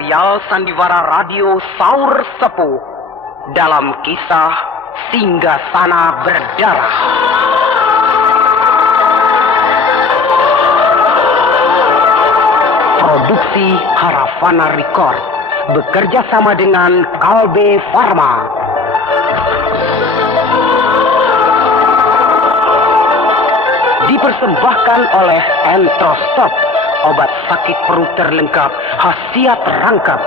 serial Sandiwara Radio Saur Sepuh dalam kisah Singgasana Berdarah. Produksi Haravana Record bekerja sama dengan Kalbe Pharma. Dipersembahkan oleh Entrostop, obat sakit perut terlengkap, khasiat rangkap.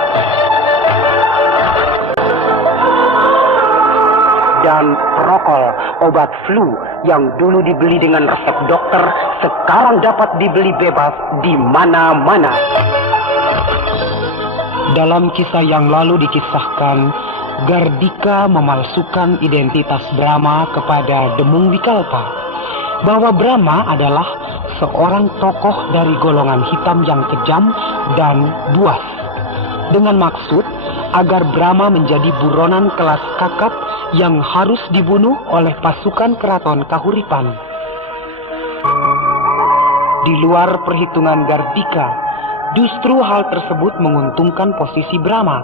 Dan Prokol, obat flu yang dulu dibeli dengan resep dokter, sekarang dapat dibeli bebas di mana-mana. Dalam kisah yang lalu dikisahkan, Gardika memalsukan identitas Brahma kepada Demung Wikalpa. Bahwa Brahma adalah seorang tokoh dari golongan hitam yang kejam dan buas. Dengan maksud agar Brahma menjadi buronan kelas kakap yang harus dibunuh oleh pasukan keraton Kahuripan. Di luar perhitungan Gardika, justru hal tersebut menguntungkan posisi Brahma,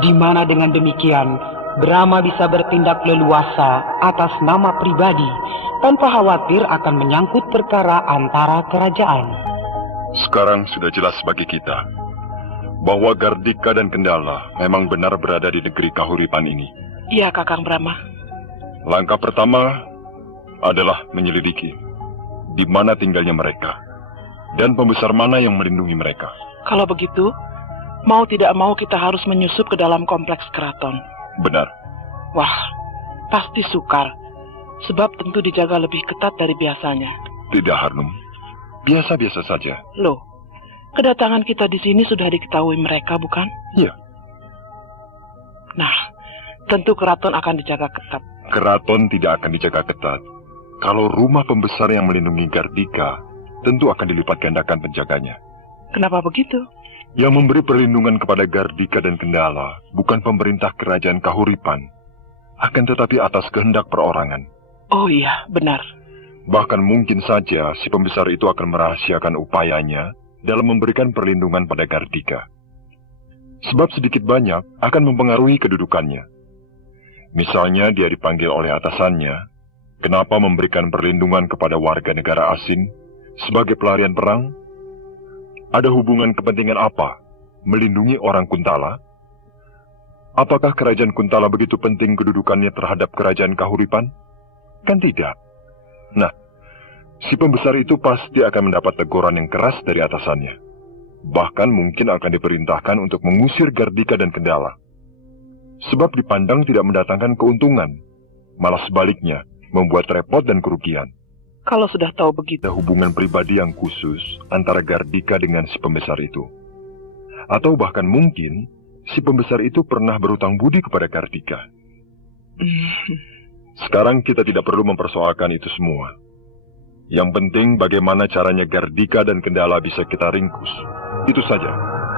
di mana dengan demikian Brahma bisa bertindak leluasa atas nama pribadi tanpa khawatir akan menyangkut perkara antara kerajaan. Sekarang sudah jelas bagi kita bahwa Gardika dan Kendala memang benar berada di negeri Kahuripan ini. Iya, Kakang Brahma. Langkah pertama adalah menyelidiki di mana tinggalnya mereka dan pembesar mana yang melindungi mereka. Kalau begitu, mau tidak mau kita harus menyusup ke dalam kompleks keraton. Benar. Wah, pasti sukar. Sebab tentu dijaga lebih ketat dari biasanya. Tidak, Harnum. Biasa-biasa saja. Loh, kedatangan kita di sini sudah diketahui mereka, bukan? Iya. Nah, tentu keraton akan dijaga ketat. Keraton tidak akan dijaga ketat. Kalau rumah pembesar yang melindungi Gardika, tentu akan dilipat gandakan penjaganya. Kenapa begitu? Yang memberi perlindungan kepada Gardika dan Kendala bukan pemerintah kerajaan Kahuripan, akan tetapi atas kehendak perorangan. Oh iya, benar. Bahkan mungkin saja si pembesar itu akan merahasiakan upayanya dalam memberikan perlindungan pada Gardika. Sebab sedikit banyak akan mempengaruhi kedudukannya. Misalnya dia dipanggil oleh atasannya, kenapa memberikan perlindungan kepada warga negara asing sebagai pelarian perang? Ada hubungan kepentingan apa melindungi orang Kuntala? Apakah kerajaan Kuntala begitu penting kedudukannya terhadap kerajaan Kahuripan? Kan tidak. Nah, si pembesar itu pasti akan mendapat teguran yang keras dari atasannya. Bahkan mungkin akan diperintahkan untuk mengusir Gardika dan Kendala. Sebab dipandang tidak mendatangkan keuntungan, malah sebaliknya membuat repot dan kerugian. Kalau sudah tahu begitu, ada hubungan pribadi yang khusus antara Gardika dengan si pembesar itu. Atau bahkan mungkin si pembesar itu pernah berutang budi kepada Gardika. Sekarang kita tidak perlu mempersoalkan itu semua. Yang penting bagaimana caranya Gardika dan Kendala bisa kita ringkus. Itu saja.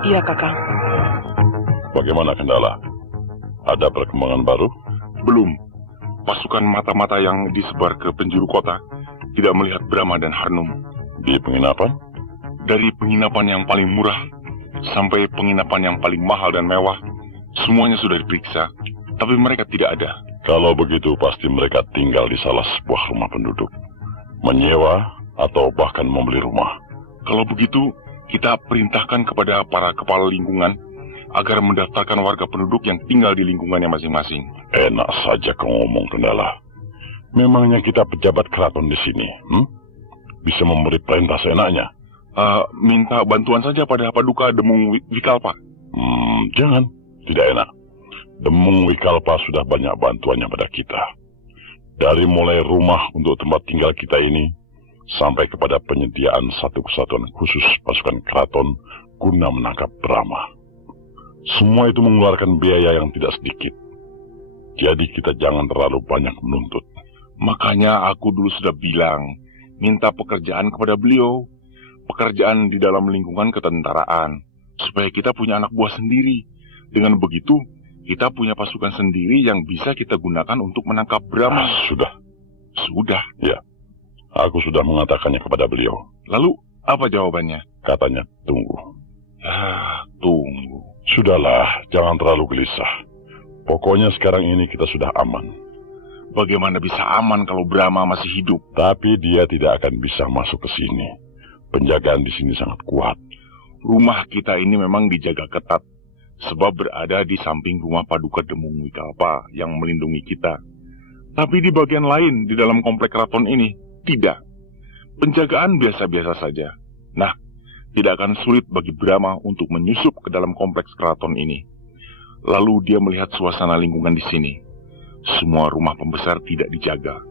Iya, Kakang. Bagaimana Kendala? Ada perkembangan baru? Belum. Pasukan mata-mata yang disebar ke penjuru kota tidak melihat Brahma dan Harnum. Di penginapan? Dari penginapan yang paling murah sampai penginapan yang paling mahal dan mewah, semuanya sudah diperiksa, tapi mereka tidak ada. Kalau begitu pasti mereka tinggal di salah sebuah rumah penduduk, menyewa atau bahkan membeli rumah. Kalau begitu, kita perintahkan kepada para kepala lingkungan agar mendaftarkan warga penduduk yang tinggal di lingkungannya masing-masing. Enak saja kau ngomong, Kendala. Memangnya kita pejabat keraton di sini, bisa memberi perintah seenaknya? Minta bantuan saja pada Paduka Demung Wikalpa. Jangan, tidak enak. Demung Wikalpa sudah banyak bantuannya pada kita. Dari mulai rumah untuk tempat tinggal kita ini, sampai kepada penyediaan satu kesatuan khusus pasukan keraton guna menangkap Brahma. Semua itu mengeluarkan biaya yang tidak sedikit. Jadi kita jangan terlalu banyak menuntut. Makanya aku dulu sudah bilang, minta pekerjaan kepada beliau. Pekerjaan di dalam lingkungan ketentaraan. Supaya kita punya anak buah sendiri. Dengan begitu, kita punya pasukan sendiri yang bisa kita gunakan untuk menangkap Brahma. Sudah. Sudah? Ya. Aku sudah mengatakannya kepada beliau. Lalu, apa jawabannya? Katanya tunggu. Tunggu. Sudahlah, jangan terlalu gelisah. Pokoknya sekarang ini kita sudah aman. Bagaimana bisa aman kalau Brahma masih hidup? Tapi dia tidak akan bisa masuk ke sini. Penjagaan di sini sangat kuat. Rumah kita ini memang dijaga ketat, sebab berada di samping rumah Paduka Demung Wikalpa yang melindungi kita. Tapi di bagian lain, di dalam komplek keraton ini, tidak. Penjagaan biasa-biasa saja. Nah, tidak akan sulit bagi Brahma untuk menyusup ke dalam kompleks keraton ini. Lalu dia melihat suasana lingkungan di sini. Semua rumah pembesar tidak dijaga.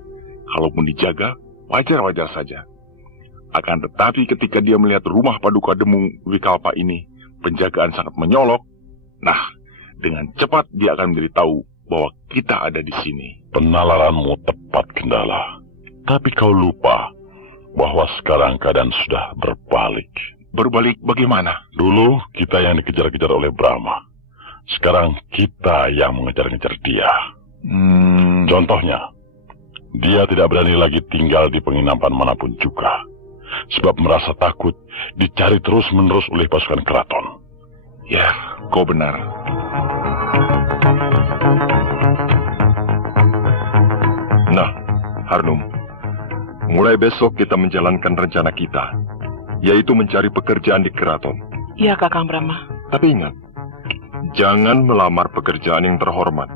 Kalaupun dijaga, wajar-wajar saja. Akan tetapi ketika dia melihat rumah Paduka Demung Wikalpa ini, penjagaan sangat menyolok. Nah, dengan cepat dia akan memberitahu bahwa kita ada di sini. Penalaranmu tepat, Kendala. Tapi kau lupa bahwa sekarang keadaan sudah berbalik. Berbalik bagaimana? Dulu kita yang dikejar-kejar oleh Brahma. Sekarang kita yang mengejar-ngejar dia. Contohnya, dia tidak berani lagi tinggal di penginapan manapun juga. Sebab merasa takut dicari terus-menerus oleh pasukan keraton. Ya, kau benar. Nah, Harnum, mulai besok kita menjalankan rencana kita, yaitu mencari pekerjaan di keraton. Iya, Kakang Brahma. Tapi ingat, jangan melamar pekerjaan yang terhormat.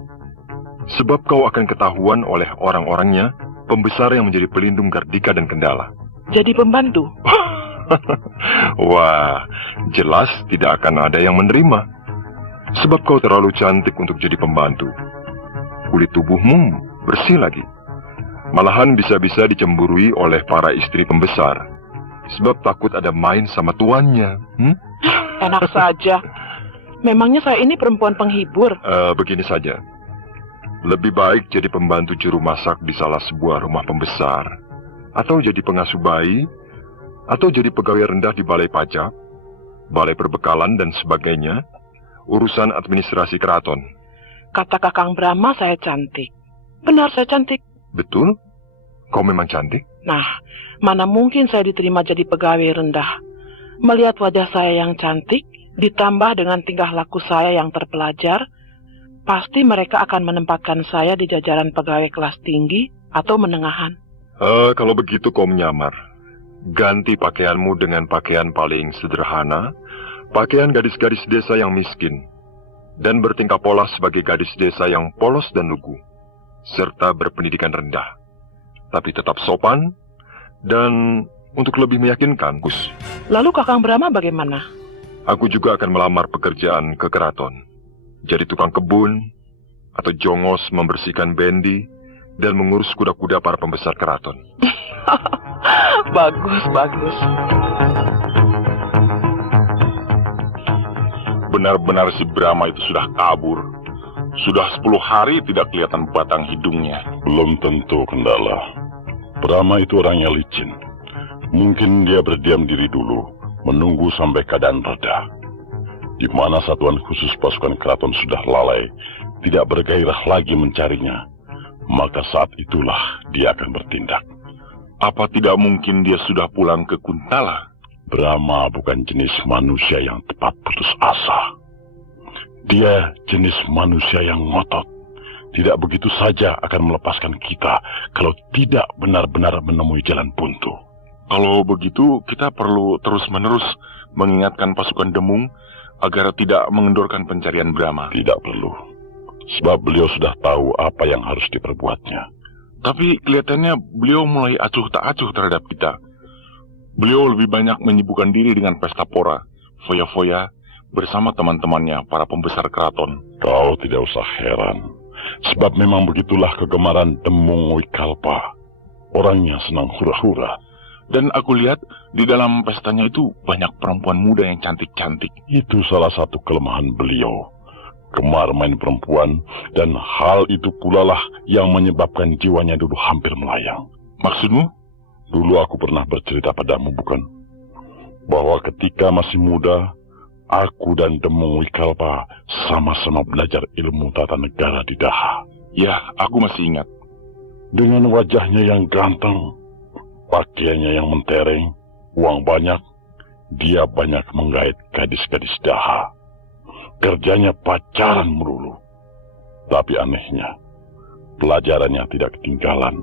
Sebab kau akan ketahuan oleh orang-orangnya, pembesar yang menjadi pelindung Gardika dan Kendala. Jadi pembantu? Wah, jelas tidak akan ada yang menerima. Sebab kau terlalu cantik untuk jadi pembantu. Kulit tubuhmu bersih lagi. Malahan bisa-bisa dicemburui oleh para istri pembesar. Sebab takut ada main sama tuannya. Enak saja. Memangnya saya ini perempuan penghibur? Begini saja. Lebih baik jadi pembantu juru masak di salah sebuah rumah pembesar, atau jadi pengasuh bayi, atau jadi pegawai rendah di balai pajak, balai perbekalan, dan sebagainya, urusan administrasi keraton. Kata Kakang Brahma saya cantik. Benar saya cantik. Betul? Kau memang cantik? Nah, mana mungkin saya diterima jadi pegawai rendah. Melihat wajah saya yang cantik, ditambah dengan tingkah laku saya yang terpelajar, pasti mereka akan menempatkan saya di jajaran pegawai kelas tinggi atau menengahan. Kalau begitu kau menyamar. Ganti pakaianmu dengan pakaian paling sederhana, pakaian gadis-gadis desa yang miskin, dan bertingkah pola sebagai gadis desa yang polos dan lugu, serta berpendidikan rendah. Tapi tetap sopan, dan untuk lebih meyakinkan, Gus. Lalu Kakang Brahma bagaimana? Aku juga akan melamar pekerjaan ke keraton. Jadi tukang kebun, atau jongos membersihkan bendi, dan mengurus kuda-kuda para pembesar keraton. Bagus, bagus. Benar-benar si Brahma itu sudah kabur. Sudah 10 hari tidak kelihatan batang hidungnya. Belum tentu, Kendala. Brahma itu orangnya licin. Mungkin dia berdiam diri dulu, menunggu sampai keadaan reda. Di mana satuan khusus pasukan keraton sudah lalai, tidak bergairah lagi mencarinya, maka saat itulah dia akan bertindak. Apa tidak mungkin dia sudah pulang ke Kuntala? Brahma bukan jenis manusia yang tepat putus asa. Dia jenis manusia yang ngotot. Tidak begitu saja akan melepaskan kita kalau tidak benar-benar menemui jalan buntu. Kalau begitu, kita perlu terus-menerus mengingatkan pasukan Demung agar tidak mengendorkan pencarian Brahma. Tidak perlu. Sebab beliau sudah tahu apa yang harus diperbuatnya. Tapi kelihatannya beliau mulai acuh tak acuh terhadap kita. Beliau lebih banyak menyibukkan diri dengan pesta pora, foya-foya, bersama teman-temannya, para pembesar keraton. Kau tidak usah heran. Sebab memang begitulah kegemaran Demung Wikalpa. Orangnya senang hura-hura. Dan aku lihat di dalam pestanya itu banyak perempuan muda yang cantik-cantik. Itu salah satu kelemahan beliau. Gemar main perempuan, dan hal itu pula lah yang menyebabkan jiwanya dulu hampir melayang. Maksudmu? Dulu aku pernah bercerita padamu, bukan? Bahwa ketika masih muda, aku dan Demung Wikalpa sama-sama belajar ilmu tata negara di Daha. Ya, aku masih ingat. Dengan wajahnya yang ganteng, pakaiannya yang mentereng, uang banyak, dia banyak menggait gadis-gadis Daha. Kerjanya pacaran melulu. Tapi anehnya, pelajarannya tidak ketinggalan.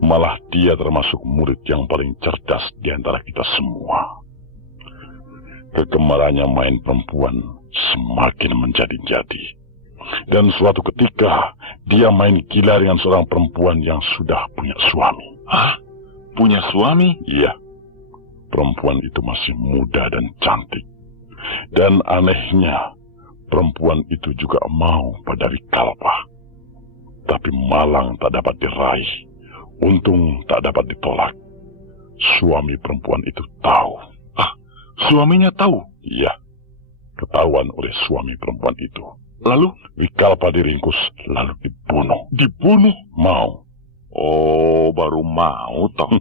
Malah dia termasuk murid yang paling cerdas di antara kita semua. Kegemarannya main perempuan semakin menjadi-jadi. Dan suatu ketika, dia main gila dengan seorang perempuan yang sudah punya suami. Hah? Punya suami? Iya. Perempuan itu masih muda dan cantik. Dan anehnya, perempuan itu juga mau pada Wikalpa. Tapi malang tak dapat diraih. Untung tak dapat ditolak. Suami perempuan itu tahu. Ah, suaminya tahu? Iya. Ketahuan oleh suami perempuan itu. Lalu? Wikalpa diringkus, lalu dibunuh. Dibunuh? Mau. Oh, baru mau toh.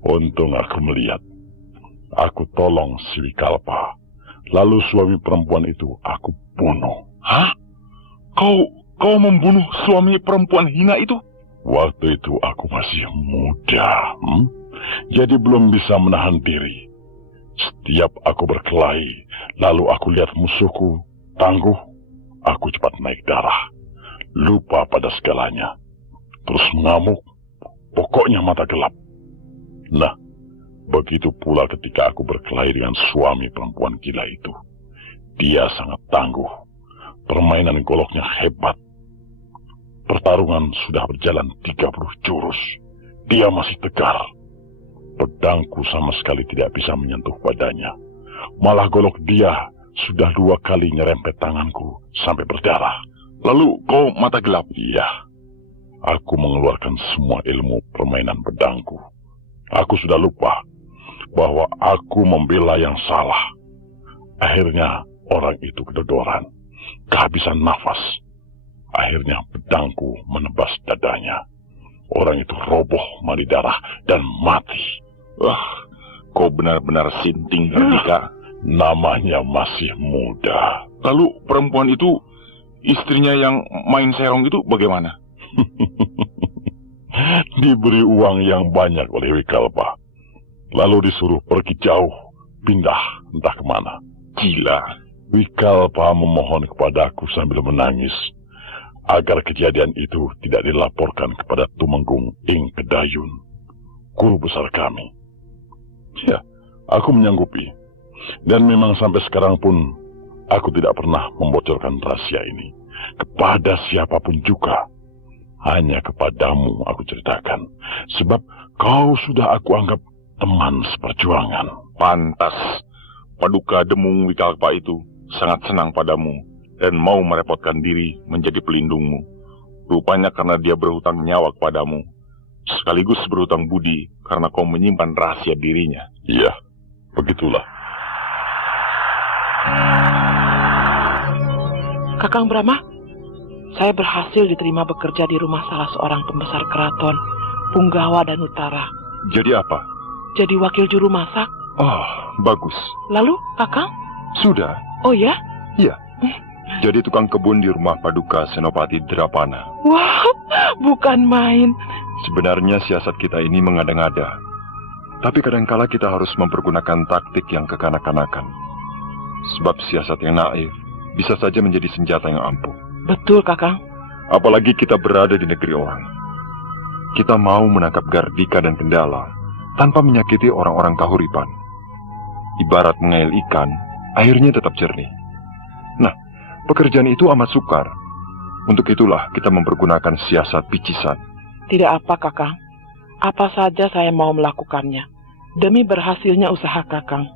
Untung aku melihat. Aku tolong si Wikalpa. Lalu suami perempuan itu aku bunuh. Hah? Kau membunuh suami perempuan hina itu? Waktu itu aku masih muda. Jadi belum bisa menahan diri. Setiap aku berkelahi, lalu aku lihat musuhku tangguh, aku cepat naik darah. Lupa pada segalanya. Terus mengamuk. Pokoknya mata gelap. Nah, begitu pula ketika aku berkelahi dengan suami perempuan gila itu. Dia sangat tangguh. Permainan goloknya hebat. Pertarungan sudah berjalan 30 jurus. Dia masih tegar. Pedangku sama sekali tidak bisa menyentuh badannya. Malah golok dia sudah 2 kali nyerempet tanganku sampai berdarah. Lalu kau mata gelap? Iya. Aku mengeluarkan semua ilmu permainan pedangku. Aku sudah lupa bahwa aku membela yang salah. Akhirnya orang itu kedodoran, kehabisan nafas. Akhirnya pedangku menebas dadanya. Orang itu roboh mandi darah dan mati. Wah, kau benar-benar sinting, Gardika. Namanya masih muda. Lalu perempuan itu, istrinya yang main serong itu bagaimana? Diberi uang yang banyak oleh Wikalpa. Lalu disuruh pergi jauh, pindah entah kemana. Gila. Wikalpa memohon kepadaku sambil menangis agar kejadian itu tidak dilaporkan kepada Tumenggung Ing Kedayun, guru besar kami. Ya, aku menyanggupi. Dan memang sampai sekarang pun aku tidak pernah membocorkan rahasia ini kepada siapapun juga. Hanya kepadamu aku ceritakan, sebab kau sudah aku anggap teman seperjuangan. Pantas, Paduka Demung Wikalpa itu sangat senang padamu dan mau merepotkan diri menjadi pelindungmu. Rupanya karena dia berhutang nyawa kepadamu, sekaligus berhutang budi karena kau menyimpan rahasia dirinya. Iya, begitulah. Kakang Brahma, saya berhasil diterima bekerja di rumah salah seorang pembesar keraton, Punggawa dan Utara. Jadi apa? Jadi wakil juru masak. Oh, bagus. Lalu, Kakang? Sudah. Oh ya? Iya. Jadi tukang kebun di rumah Paduka Senopati Drapana. Wow, bukan main. Sebenarnya siasat kita ini mengada-ngada. Tapi kadangkala kita harus mempergunakan taktik yang kekanak-kanakan. Sebab siasat yang naif bisa saja menjadi senjata yang ampuh. Betul, Kakang. Apalagi kita berada di negeri orang. Kita mau menangkap Gardika dan Kendala tanpa menyakiti orang-orang Kahuripan. Ibarat mengail ikan, airnya tetap jernih. Nah, pekerjaan itu amat sukar. Untuk itulah kita mempergunakan siasat picisan. Tidak apa, Kakang. Apa saja saya mau melakukannya. Demi berhasilnya usaha Kakang.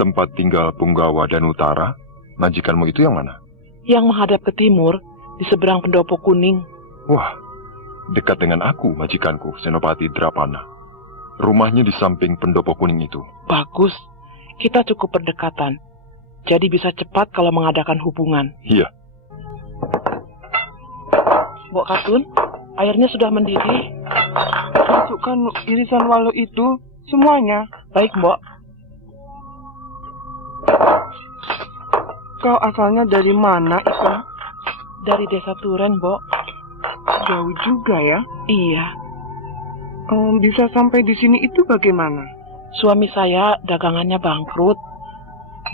Tempat tinggal Punggawa dan Utara, majikanmu itu yang mana? Yang menghadap ke timur, di seberang Pendopo Kuning. Wah, dekat dengan aku, majikanku, Senopati Drapana. Rumahnya di samping Pendopo Kuning itu. Bagus, kita cukup berdekatan. Jadi bisa cepat kalau mengadakan hubungan. Iya. Mbok Katun, airnya sudah mendidih. Masukkan irisan walu itu semuanya. Baik, Mbok. Kau asalnya dari mana, Ika? Dari desa Turen, Mbok. Jauh juga ya? Iya. Bisa sampai di sini itu bagaimana? Suami saya dagangannya bangkrut.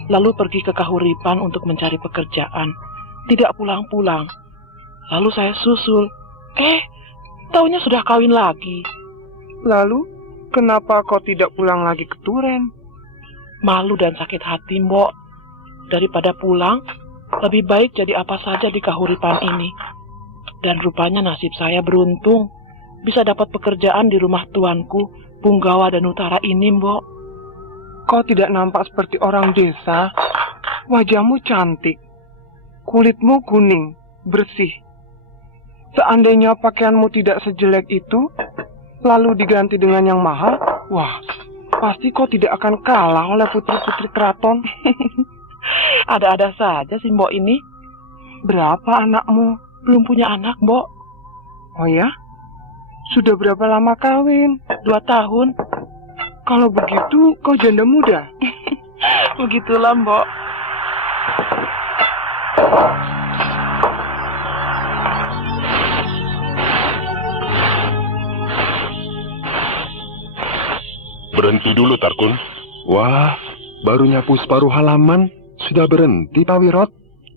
lalu pergi ke Kahuripan untuk mencari pekerjaan. Tidak pulang-pulang. Lalu saya susul. Taunya sudah kawin lagi. Lalu, kenapa kau tidak pulang lagi ke Turen? Malu dan sakit hati, Mbok. Daripada pulang, lebih baik jadi apa saja di Kahuripan ini. Dan rupanya nasib saya beruntung. Bisa dapat pekerjaan di rumah tuanku, Punggawa dan Utara ini, Mbok. Kau tidak nampak seperti orang desa. Wajahmu cantik. Kulitmu kuning, bersih. Seandainya pakaianmu tidak sejelek itu, lalu diganti dengan yang mahal, wah, pasti kau tidak akan kalah oleh putri-putri keraton. Ada-ada saja si Mbok ini. Berapa anakmu? Belum punya anak, Mbok. Oh ya? Sudah berapa lama kawin? 2 tahun. Kalau begitu, kau janda muda. Begitulah, Mbok. Berhenti dulu, Tarkun. Wah, baru nyapu separuh halaman, sudah berhenti, Pak Wirot?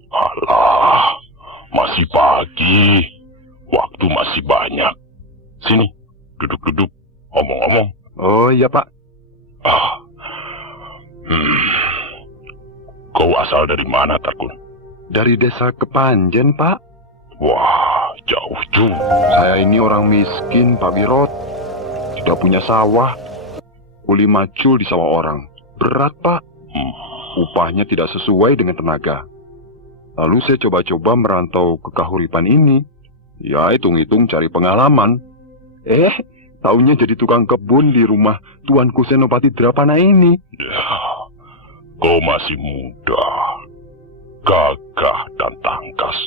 Alah, masih pagi. Waktu masih banyak. Sini, duduk-duduk. Omong-omong. Oh iya, Pak. Kau asal dari mana, Tarkun? Dari desa Kepanjen, Pak. Wah, jauh juga. Saya ini orang miskin, Pak Wirot. Tidak punya sawah. Kuli macul di sawah orang. Berat, Pak. Upahnya tidak sesuai dengan tenaga. Lalu saya coba-coba merantau ke Kahuripan ini. Ya, hitung-hitung cari pengalaman. Taunya jadi tukang kebun di rumah Tuanku Senopati Drapana ini. Ya, kau masih muda, gagah dan tangkas.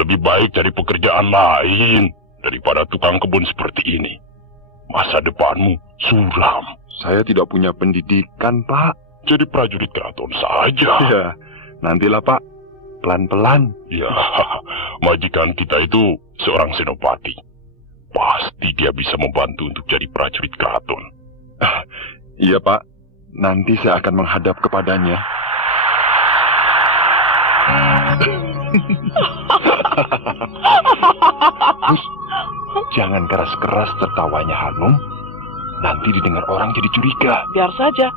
Lebih baik cari pekerjaan lain daripada tukang kebun seperti ini. Masa depanmu suram. Saya tidak punya pendidikan, Pak. Jadi prajurit keraton saja. Ya, nantilah, Pak. Pelan-pelan. Ya, majikan kita itu seorang senopati. Pasti dia bisa membantu untuk jadi prajurit keraton. Iya, Pak. Nanti saya akan menghadap kepadanya. Gus, jangan keras-keras tertawanya, Hanum. Nanti didengar orang jadi curiga. Biar saja.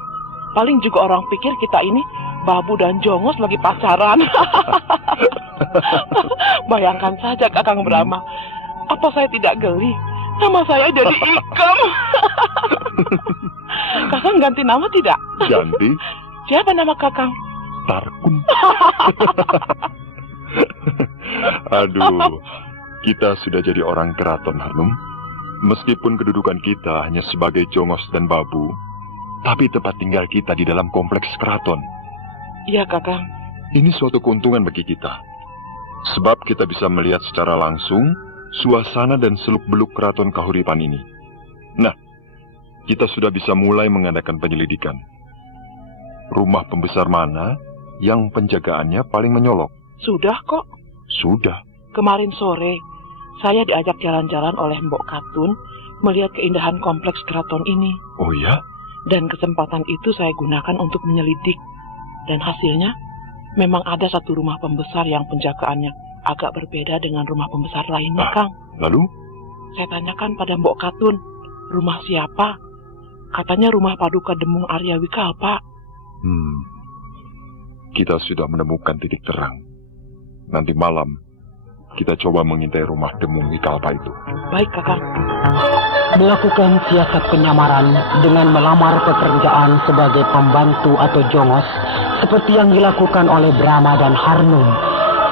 Paling juga orang pikir kita ini Babu dan Jongos lagi pacaran. Bayangkan saja Kakang Brahma. Apa saya tidak geli? Nama saya jadi Ikam. Kakang ganti nama tidak? Ganti? Siapa nama Kakang? Tarkun. Aduh, kita sudah jadi orang keraton, Hanum. Meskipun kedudukan kita hanya sebagai Jongos dan Babu, tapi tempat tinggal kita di dalam kompleks keraton. Iya, Kakang. Ini suatu keuntungan bagi kita. Sebab kita bisa melihat secara langsung suasana dan seluk-beluk keraton Kahuripan ini. Nah, kita sudah bisa mulai mengadakan penyelidikan. Rumah pembesar mana yang penjagaannya paling menyolok? Sudah kok. Sudah. Kemarin sore, saya diajak jalan-jalan oleh Mbok Katun melihat keindahan kompleks keraton ini. Oh ya? Dan kesempatan itu saya gunakan untuk menyelidik. Dan hasilnya, memang ada satu rumah pembesar yang penjagaannya agak berbeda dengan rumah pembesar lainnya, Kang. Lalu? Saya tanyakan pada Mbok Katun, rumah siapa? Katanya rumah Paduka Demung Arya Wikalpa. Kita sudah menemukan titik terang. Nanti malam, kita coba mengintai rumah Demung Wikalpa itu. Baik, Kakang. Melakukan siasat penyamaran dengan melamar pekerjaan sebagai pembantu atau jongos, seperti yang dilakukan oleh Brahma dan Harnum,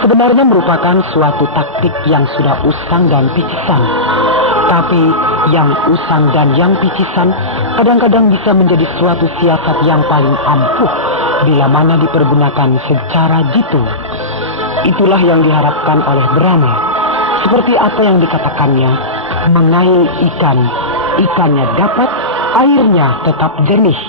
sebenarnya merupakan suatu taktik yang sudah usang dan picisan. Tapi yang usang dan yang picisan kadang-kadang bisa menjadi suatu siasat yang paling ampuh bila mana dipergunakan secara jitu. Itulah yang diharapkan oleh Brahma. Seperti apa yang dikatakannya, mengail ikan, ikannya dapat, airnya tetap jernih.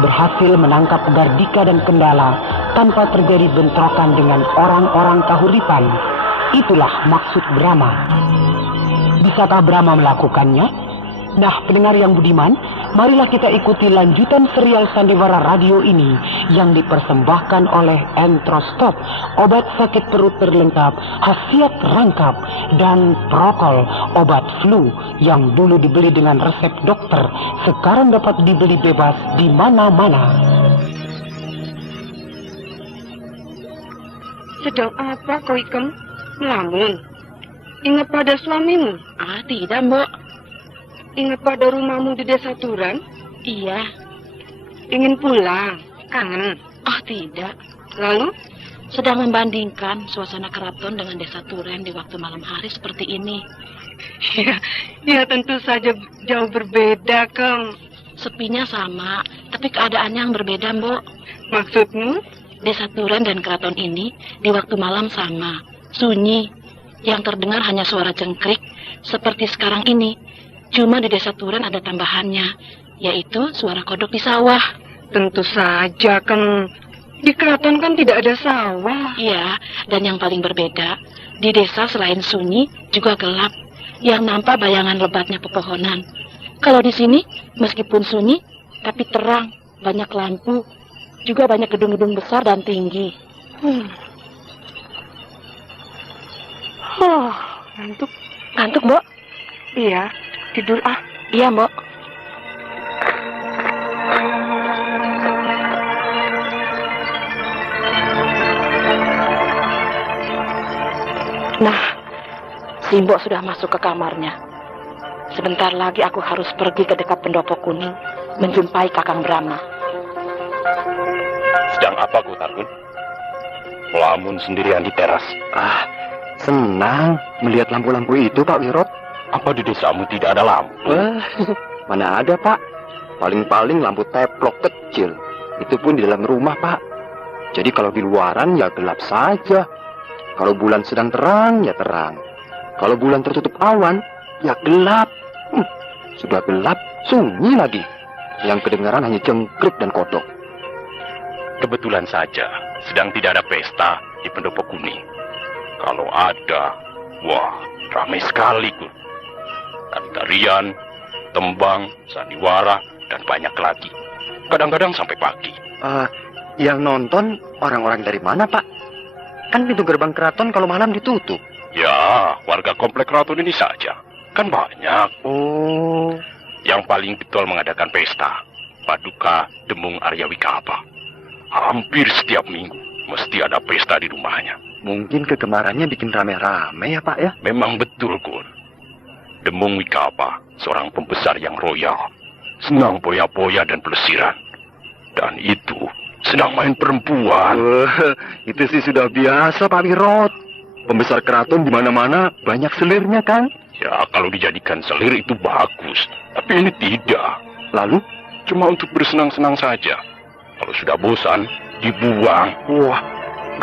Berhasil menangkap Gardika dan Kendala tanpa terjadi bentrokan dengan orang-orang Kahuripan. Itulah maksud Brahma. Bisakah Brahma melakukannya? Nah, pendengar yang budiman, marilah kita ikuti lanjutan serial Sandiwara Radio ini yang dipersembahkan oleh Entrostop, obat sakit perut terlengkap, khasiat rangkap, dan Prokol, obat flu yang dulu dibeli dengan resep dokter, sekarang dapat dibeli bebas di mana-mana. Sedang apa kau Ikem? Melamun? Ingat pada suamimu? Ah, tidak, Mbok. Ingat pada rumahmu di desa Turen? Iya. Ingin pulang? Kangen? Oh, tidak. Lalu? Sedang membandingkan suasana keraton dengan desa Turen di waktu malam hari seperti ini. Ya tentu saja jauh berbeda, Kang. Sepinya sama, tapi keadaannya yang berbeda, Mbok. Maksudmu? Desa Turen dan keraton ini di waktu malam sama. Sunyi. Yang terdengar hanya suara cengkrik seperti sekarang ini. Cuma di desa Turen ada tambahannya, yaitu suara kodok di sawah. Tentu saja, Kang. Di keraton kan tidak ada sawah. Iya, dan yang paling berbeda, di desa selain sunyi juga gelap, yang nampak bayangan lebatnya pepohonan. Kalau di sini, meskipun sunyi, tapi terang, banyak lampu, juga banyak gedung-gedung besar dan tinggi. Ngantuk. Ngantuk, Mbok? Iya, tidur ah. Iya, Mbok. Nah, si Mbok sudah masuk ke kamarnya. Sebentar lagi aku harus pergi ke dekat pendopo kuning, menjumpai Kakang Brahma. Sedang apa kau, Targun? Melamun sendirian di teras. Senang melihat lampu-lampu itu, Pak Wirot. Apa di desamu tidak ada lampu? Mana ada, Pak? Paling-paling lampu teplok kecil. Itu pun di dalam rumah, Pak. Jadi kalau di luaran ya gelap saja. Kalau bulan sedang terang, ya terang. Kalau bulan tertutup awan, ya gelap. Sudah gelap, sunyi lagi. Yang kedengaran hanya cengkrik dan kodok. Kebetulan saja, sedang tidak ada pesta di pendopo kuning. Kalau ada, wah, ramai sekali, Gun. Tarian, tembang, sandiwara, dan banyak lagi. Kadang-kadang sampai pagi. Yang nonton orang-orang dari mana, Pak? Kan pintu gerbang keraton kalau malam ditutup. Ya, warga komplek keraton ini saja. Kan banyak. Oh. Yang paling getol mengadakan pesta, Paduka Demung Arya Wikapa. Hampir setiap minggu mesti ada pesta di rumahnya. Mungkin kegemarannya bikin rame-rame ya, Pak ya? Memang betul, Gun. Demung Wikapa, seorang pembesar yang royal, senang poya-poya dan pelesiran. Dan itu sedang main perempuan. Itu sih sudah biasa, Pak Wirot. Pembesar keraton di mana-mana banyak selirnya, kan? Ya, kalau dijadikan selir itu bagus. Tapi ini tidak. Lalu? Cuma untuk bersenang-senang saja. Kalau sudah bosan, dibuang. Wah,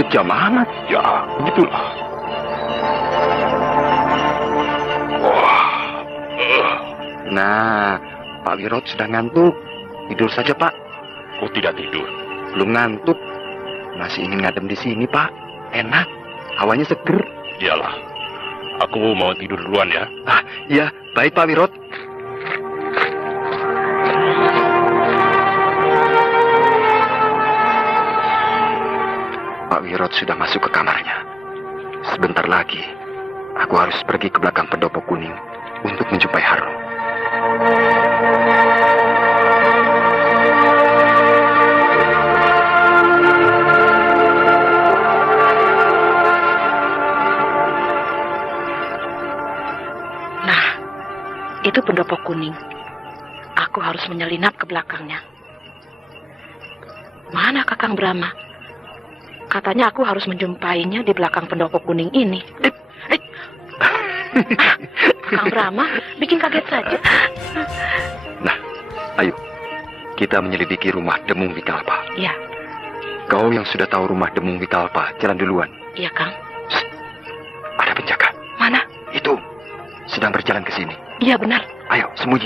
kejam amat. Ya, begitulah. Wah. Nah, Pak Wirot sudah ngantuk. Tidur saja, Pak. Kok tidak tidur? Belum ngantuk. Masih ingin ngadem di sini, Pak. Enak. Hawanya seger. Iyalah. Aku mau tidur duluan ya. Iya. Baik, Pak Wirot. Pak Wirot sudah masuk ke kamarnya. Sebentar lagi, aku harus pergi ke belakang pendopo kuning untuk menjumpai Harun. Itu pendopo kuning. Aku harus menyelinap ke belakangnya. Mana Kakang Brahma? Katanya aku harus menjumpainya di belakang pendopo kuning ini. Kakang Brahma bikin kaget saja. Nah, ayo. Kita menyelidiki rumah Demung Wikalpa. Iya. Kau yang sudah tahu rumah Demung Wikalpa, jalan duluan. Iya, Kang. Shh. Ada penjaga. Mana? Itu. Sedang berjalan ke sini. Iya, benar. Ayo, sembunyi.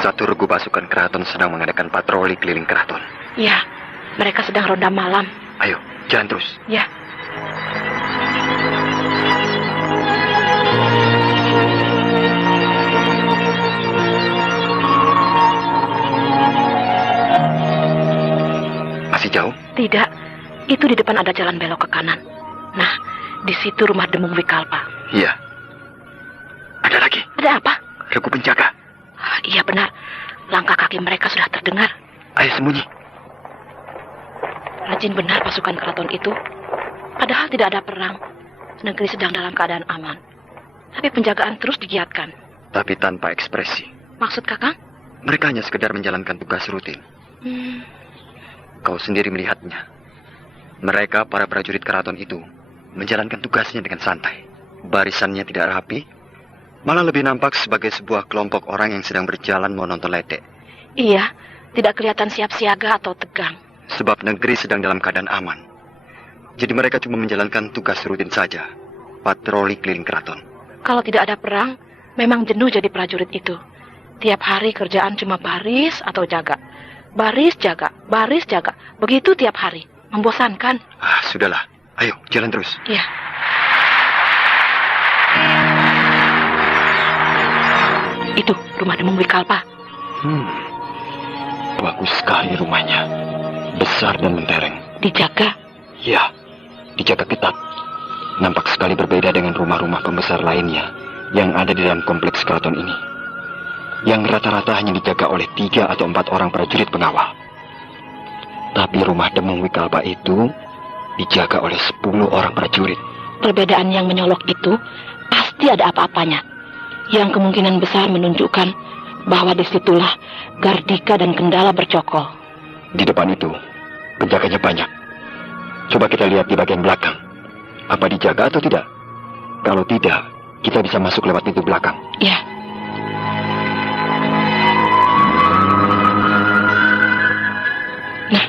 Satu regu pasukan keraton sedang mengadakan patroli keliling keraton. Iya, Mereka sedang ronda malam. Ayo, jalan terus. Ya. Masih jauh? Tidak. Itu di depan ada jalan belok ke kanan. Nah, di situ rumah Demung Wikalpa. Iya. Ada lagi. Ada apa? Regu penjaga. Iya benar. Langkah kaki mereka sudah terdengar. Ayo sembunyi. Rajin benar pasukan keraton itu. Padahal tidak ada perang. Negeri sedang dalam keadaan aman. Tapi penjagaan terus digiatkan. Tapi tanpa ekspresi. Maksud Kakang? Mereka hanya sekedar menjalankan tugas rutin. Kau sendiri melihatnya. Mereka, para prajurit keraton itu, menjalankan tugasnya dengan santai. Barisannya tidak rapi, malah lebih nampak sebagai sebuah kelompok orang yang sedang berjalan menonton ledek. Iya, tidak kelihatan siap siaga atau tegang. Sebab negeri sedang dalam keadaan aman. Jadi mereka cuma menjalankan tugas rutin saja. Patroli keliling keraton. Kalau tidak ada perang, memang jenuh jadi prajurit itu. Tiap hari kerjaan cuma baris atau jaga. Baris jaga, baris jaga. Begitu tiap hari. Membosankan. Sudahlah. Ayo, jalan terus. Iya. Itu rumah Demung Wikalpa. Bagus sekali rumahnya. Besar dan mentereng. Dijaga? Ya, dijaga ketat. Nampak sekali berbeda dengan rumah-rumah pembesar lainnya yang ada di dalam kompleks keraton ini. Yang rata-rata hanya dijaga oleh 3 atau 4 orang prajurit pengawal. Tapi rumah Demung Wikalpa itu dijaga oleh 10 orang prajurit. Perbedaan yang menyolok itu pasti ada apa-apanya. Yang kemungkinan besar menunjukkan bahwa disitulah Gardika dan Kendala bercokol. Di depan itu, penjaganya banyak. Coba kita lihat di bagian belakang. Apa dijaga atau tidak? Kalau tidak, kita bisa masuk lewat pintu belakang. Ya. Nah,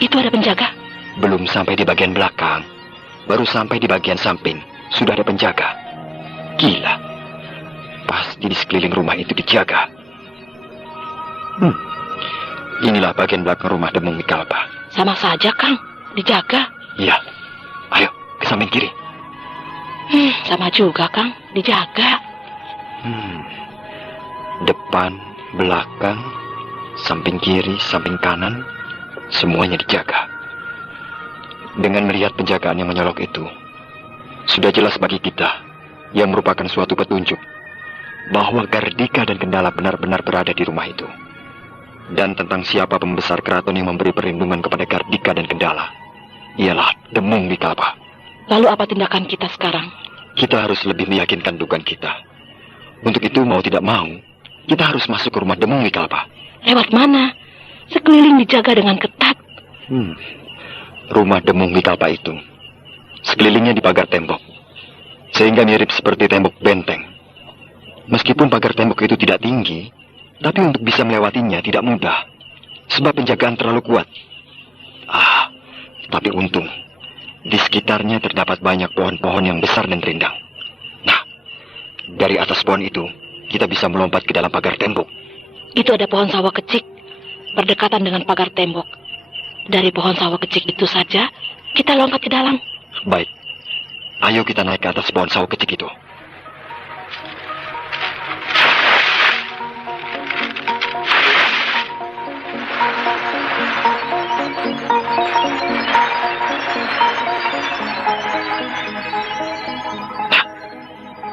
itu ada penjaga. Belum sampai di bagian belakang. Baru sampai di bagian samping. Sudah ada penjaga. Gila. Pasti di sekeliling rumah itu dijaga. Inilah bagian belakang rumah Demung Wikalpa. Sama saja, Kang. Dijaga. Iya. Ayo, ke samping kiri. Sama juga, Kang. Dijaga. Depan, belakang, samping kiri, samping kanan, semuanya dijaga. Dengan melihat penjagaan yang menyolok itu, sudah jelas bagi kita yang merupakan suatu petunjuk bahwa Gardika dan Kendala benar-benar berada di rumah itu. Dan tentang siapa pembesar keraton yang memberi perlindungan kepada Gardika dan Kendala, ialah Demung Wikalpa. Lalu apa tindakan kita sekarang? Kita harus lebih meyakinkan dugaan kita. Untuk itu mau tidak mau, kita harus masuk ke rumah Demung Wikalpa. Lewat mana? Sekeliling dijaga dengan ketat. Rumah Demung Wikalpa itu sekelilingnya dipagar tembok, sehingga mirip seperti tembok benteng. Meskipun pagar tembok itu tidak tinggi, tapi untuk bisa melewatinya tidak mudah, sebab penjagaan terlalu kuat. Tapi untung, di sekitarnya terdapat banyak pohon-pohon yang besar dan rindang. Nah, dari atas pohon itu, kita bisa melompat ke dalam pagar tembok. Itu ada pohon sawo kecik, berdekatan dengan pagar tembok. Dari pohon sawo kecik itu saja, kita lompat ke dalam. Baik, ayo kita naik ke atas pohon sawo kecik itu.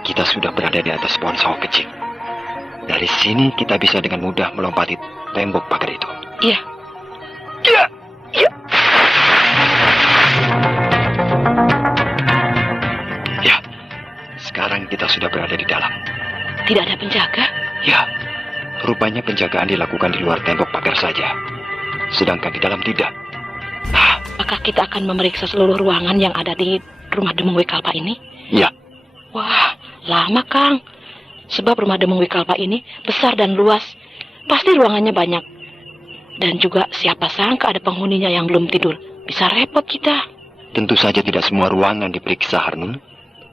Kita sudah berada di atas pohon sawo kecil. Dari sini kita bisa dengan mudah melompati tembok pagar itu. Iya. Iya. Iya. Ya. Sekarang kita sudah berada di dalam. Tidak ada penjaga? Ya. Rupanya penjagaan dilakukan di luar tembok pagar saja. Sedangkan di dalam tidak. Apakah kita akan memeriksa seluruh ruangan yang ada di rumah Demung Wikalpa ini? Iya. Wah, lama, Kang. Sebab rumah Demung Wikalpa ini besar dan luas. Pasti ruangannya banyak. Dan juga siapa sangka ada penghuninya yang belum tidur. Bisa repot kita. Tentu saja tidak semua ruangan diperiksa, Harnun.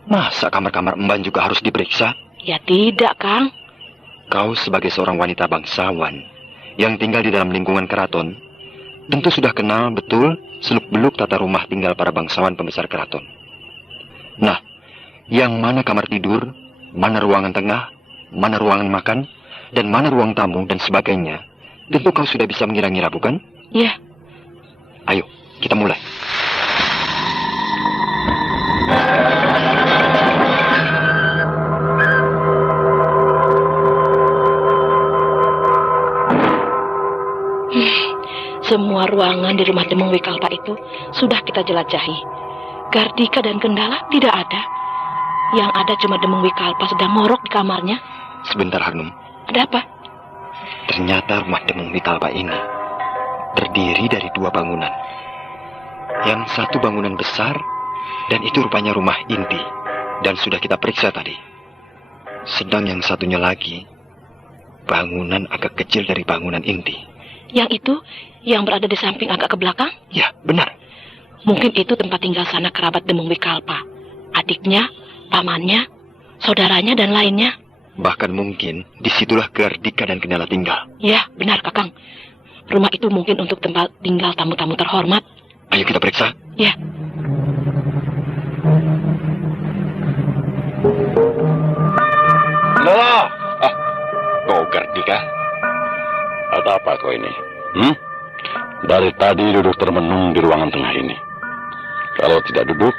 Masa kamar-kamar emban juga harus diperiksa? Ya tidak, Kang. Kau sebagai seorang wanita bangsawan yang tinggal di dalam lingkungan keraton, tentu sudah kenal betul seluk-beluk tata rumah tinggal para bangsawan pembesar keraton. Nah, yang mana kamar tidur, mana ruangan tengah, mana ruangan makan, dan mana ruang tamu dan sebagainya, tentu kau sudah bisa mengira-ngira, bukan? Iya. Ayo, kita mulai. Semua ruangan di rumah Demung Wikalpa itu sudah kita jelajahi. Gardika dan Kendala tidak ada. Yang ada cuma Demung Wikalpa sedang ngorok di kamarnya. Sebentar, Harnum. Ada apa? Ternyata rumah Demung Wikalpa ini terdiri dari 2 bangunan. Yang satu bangunan besar, dan itu rupanya rumah inti, dan sudah kita periksa tadi. Sedang yang satunya lagi, bangunan agak kecil dari bangunan inti. Yang itu, yang berada di samping agak ke belakang? Ya, benar. Mungkin itu tempat tinggal sanak kerabat Demung Wikalpa. Adiknya, pamannya, saudaranya, dan lainnya. Bahkan mungkin disitulah Gardika dan Kendala tinggal. Ya, benar, Kakang. Rumah itu mungkin untuk tempat tinggal tamu-tamu terhormat. Ayo kita periksa. Ya. Kendala! Kau Gardika? Ada apa kau ini? Dari tadi duduk termenung di ruangan tengah ini. Kalau tidak duduk,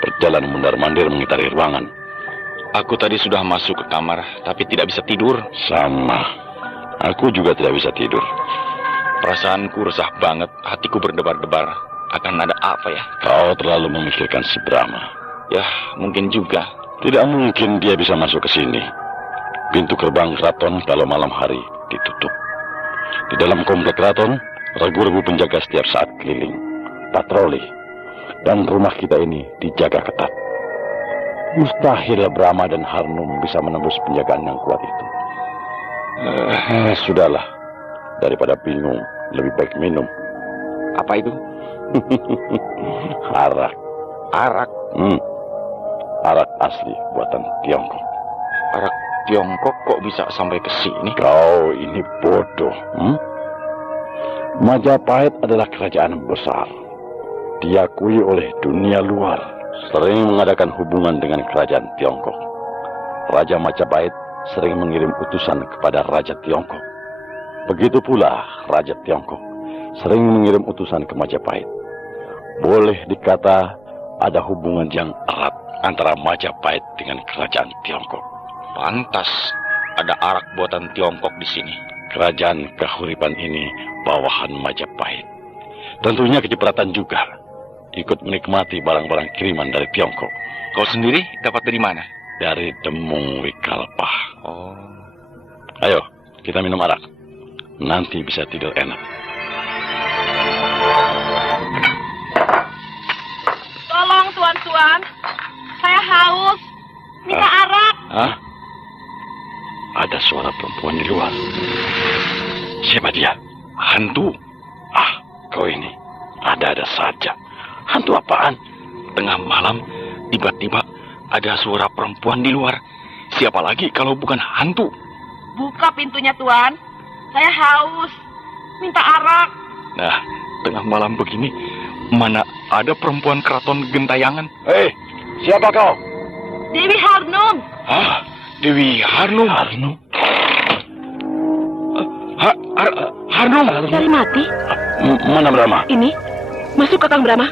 berjalan mundar-mandir mengitari ruangan. Aku tadi sudah masuk ke kamar, tapi tidak bisa tidur. Sama. Aku juga tidak bisa tidur. Perasaanku resah banget, hatiku berdebar-debar. Akan ada apa ya? Kau terlalu memikirkan si Brahma. Ya, mungkin juga. Tidak mungkin dia bisa masuk ke sini. Pintu gerbang keraton kalau malam hari ditutup. Di dalam komplek keraton, regu-regu penjaga setiap saat keliling, patroli, dan rumah kita ini dijaga ketat. Mustahil Brahma dan Harnum bisa menembus penjagaan yang kuat itu. Sudahlah, daripada bingung, lebih baik minum. Apa itu? Arak. Arak? Arak asli buatan Tiongkok. Arak Tiongkok kok bisa sampai ke sini? Kau ini bodoh. Majapahit adalah kerajaan besar. Diakui oleh dunia luar. Sering mengadakan hubungan dengan kerajaan Tiongkok. Raja Majapahit sering mengirim utusan kepada Raja Tiongkok. Begitu pula Raja Tiongkok sering mengirim utusan ke Majapahit. Boleh dikata ada hubungan yang erat antara Majapahit dengan kerajaan Tiongkok. Pantas ada arak buatan Tiongkok di sini. Kerajaan Kahuripan ini bawahan Majapahit. Tentunya kecipratan juga. Ikut menikmati barang-barang kiriman dari Tiongkok. Kau sendiri dapat dari mana? Dari Demung Wikalpa. Oh. Ayo, kita minum arak. Nanti bisa tidur enak. Tolong, tuan-tuan. Saya haus. Minta arak. Hah? Ada suara perempuan di luar. Siapa dia? Hantu? Kau ini. Ada-ada saja. Hantu apaan? Tengah malam, tiba-tiba ada suara perempuan di luar. Siapa lagi kalau bukan hantu? Buka pintunya, Tuan. Saya haus. Minta arak. Nah, tengah malam begini, mana ada perempuan keraton Gentayangan? Hei, siapa kau? Dewi Harnum. Hah? Dewi Harnum? Harnum? Harnum? Cari mati. Mana Brahma? Ini. Masuk, Kakang Brahma.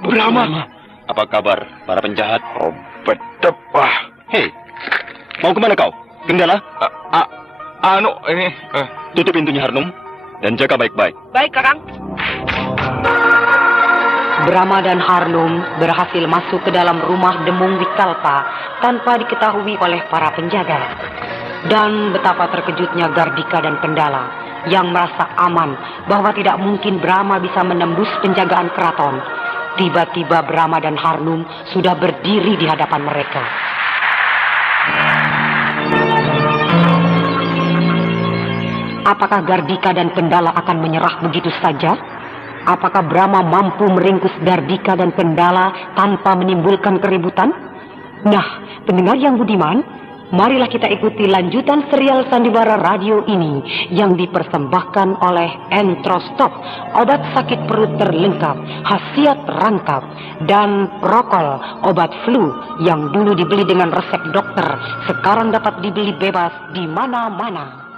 Brahma. Apa kabar para penjahat? Oh, betepah. Hei, mau kemana kau? Kendala? Ini... Tutup pintunya Harnum dan jaga baik-baik. Baik, Kakang. Brahma dan Harnum berhasil masuk ke dalam rumah Demung Wikalpa tanpa diketahui oleh para penjaga. Dan betapa terkejutnya Gardika dan Kendala yang merasa aman bahwa tidak mungkin Brahma bisa menembus penjagaan keraton. Tiba-tiba Brahma dan Harnum sudah berdiri di hadapan mereka. Apakah Gardika dan Kendala akan menyerah begitu saja? Apakah Brahma mampu meringkus Gardika dan Kendala tanpa menimbulkan keributan? Nah, pendengar yang budiman, marilah kita ikuti lanjutan serial Sandiwara Radio ini yang dipersembahkan oleh Entrostop, obat sakit perut terlengkap, khasiat rangkap, dan Prokol, obat flu yang dulu dibeli dengan resep dokter, sekarang dapat dibeli bebas di mana-mana.